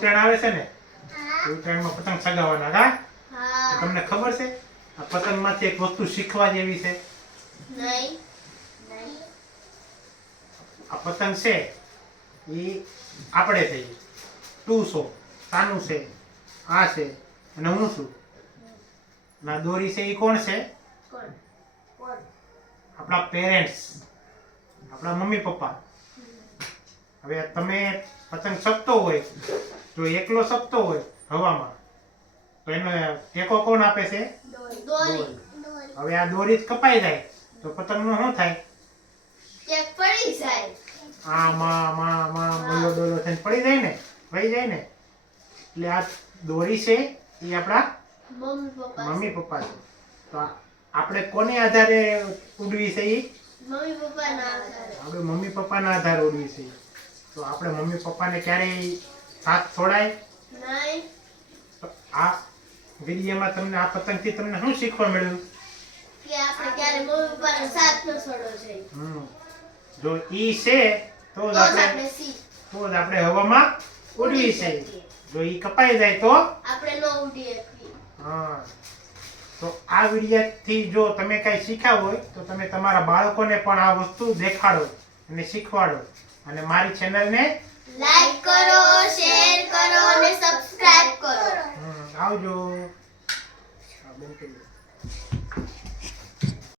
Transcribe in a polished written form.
ઉત્તરાયણ આવે છે ને, ઉત્તરાયણમાં પતંગ ચગાવવાના. હા, તમને ખબર છે આ પતંગમાંથી એક વસ્તુ શીખવા જેવી છે? નહીં. આ પતંગ છે એ આપણે થઈ, તું છો, તાનું છે, આ છે અને હું છું. ના દોરી છે એ કોણ છે? આપણા પેરેન્ટ્સ, આપણા મમ્મી પપ્પા. હવે તમે પતંગ ચગતો હોય, જો એકલો ચગતો હોય હવામાં, તો એને ટેકો કોણ આપે છે? દોરી. હવે આ દોરી જ કપાઈ જાય તો પતંગનું શું થાય? કે પડી જાય. માં બોલો ડોલો થઈને પડી જાય ને, વહી જાય ને. એટલે આ દોરી છે એ આપણા મમ્મી પપ્પા છે. તો આપણે કોને આધારે ઉડવી છે? મમ્મી પપ્પાના આધારે. આપણે મમ્મી પપ્પાના આધારે ઉડવી છે. તો આપણે મમ્મી પપ્પાને ક્યારેય સાથ છોડાય નહીં. તો આ વિડીયોમાં તમને આ પતંગથી તમને શું શીખવા મળ્યું? કે આપણે ક્યારે મમ્મી પપ્પાનો સાથ ન છોડવો જોઈએ. જો ઈ છે તો જ આપણે હવામાં ઉડવી છે. જો ઈ કપાઈ જાય તો આપણે ન ઉડી શકીએ. હા. તો આ વિડીયોથી જો તમે કઈ શીખ્યા હોય તો તમે તમારા બાળકોને પણ આ વસ્તુ દેખાડો અને શીખવાડો. અને મારી ચેનલને લાઈક કરો, શેર કરો અને સબસ્ક્રાઇબ કરો. આવજો.